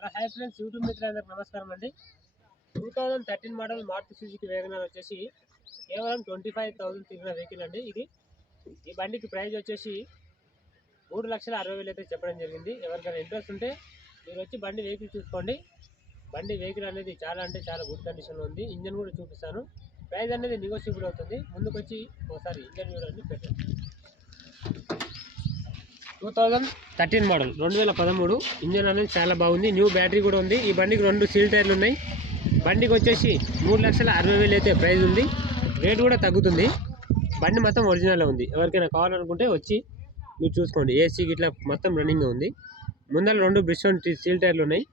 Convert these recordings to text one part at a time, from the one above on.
Hello hi friends, YouTube మిత్రులందరికీ నమస్కారం అండి. 2013 మోడల్ మారుతి సుజుకి వేగనర్ వచ్చేసి కేవలం 25,000 తిరిగిన వెహికల్ అండి. ఈ బండికి ప్రైస్ వచ్చేసి 3,60,000 అయితే చెప్పడం జరిగింది. ఎవరికైనా ఇంట్రెస్ట్ ఉంటే మీరు వచ్చి బండి వెహికల్ చూసుకోండి. బండి వెహికల్ అనేది చాలా గుడ్ కండిషన్లో ఉంది. ఇంజన్ కూడా చూపిస్తాను. ప్రైస్ అనేది నెగోషియబుల్ అవుతుంది. ముందుకు వచ్చి ఒకసారి ఇంజన్ చూడండి. 2013 మోడల్ 2013 ఇంజన్ అనేది చాలా బాగుంది. న్యూ బ్యాటరీ కూడా ఉంది. ఈ బండికి 2 సీల్ టైర్లు ఉన్నాయి. బండికి వచ్చేసి 3,60,000 అయితే ప్రైస్ ఉంది. రేట్ కూడా తగ్గుతుంది. బండి మొత్తం ఒరిజినల్ ఉంది. ఎవరికైనా కావాలనుకుంటే వచ్చి మీరు చూసుకోండి. ఏసీ ఇట్లా మొత్తం రన్నింగ్ ఉంది. ముందర 2 బ్రిస్టోన్ సీల్ టైర్లు ఉన్నాయి.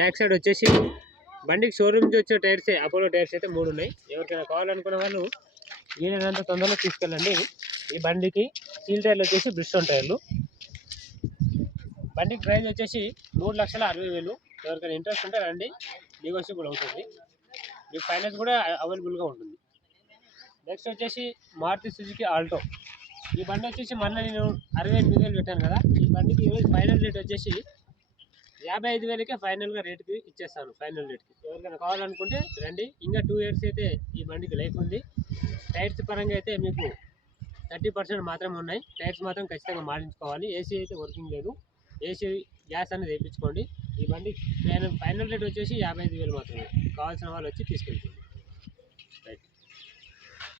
బ్యాక్ సైడ్ వచ్చేసి బండికి షోరూమ్ నుంచి వచ్చే టైర్సే అపోలో టైర్స్ అయితే 3 ఉన్నాయి. ఎవరికైనా కావాలనుకున్న వాళ్ళు వీలైనంత తొందరలో తీసుకెళ్ళండి. ఈ బండికి సీల్ టైర్లు వచ్చేసి బ్రిస్టోన్ టైర్లు. బండికి ప్రైస్ వచ్చేసి 3,60,000. ఎవరికైనా ఇంట్రెస్ట్ ఉంటే రండి, నెగోషియబుల్ అవుతుంది. మీకు ఫైనాన్స్ కూడా అవైలబుల్గా ఉంటుంది. నెక్స్ట్ వచ్చేసి మారుతి సుజుకి ఆల్టో. ఈ బండి వచ్చేసి మొన్న నేను 68,000 పెట్టాను కదా. ఈ బండికి ఫైనల్ రేట్ వచ్చేసి 55,000కే ఫైనల్గా రేటుకి ఇచ్చేస్తాను. ఫైనల్ రేట్కి ఎవరికైనా కావాలనుకుంటే రండి. ఇంకా 2 ఇయర్స్ అయితే ఈ బండికి లైఫ్ ఉంది. టైర్స్ పరంగా అయితే మీకు 30% మాత్రమే ఉన్నాయి. టైర్స్ మాత్రం ఖచ్చితంగా మార్చుకోవాలి. ఏసీ అయితే వర్కింగ్ లేదు. ఏసీ గ్యాస్ అనేది వేయించుకోండి. ఈ బండి ఫైనల్ రేట్ వచ్చేసి 55,000 మాత్రమే. కావాల్సిన వాళ్ళు వచ్చి తీసుకెళ్ళిపోండి. రైట్.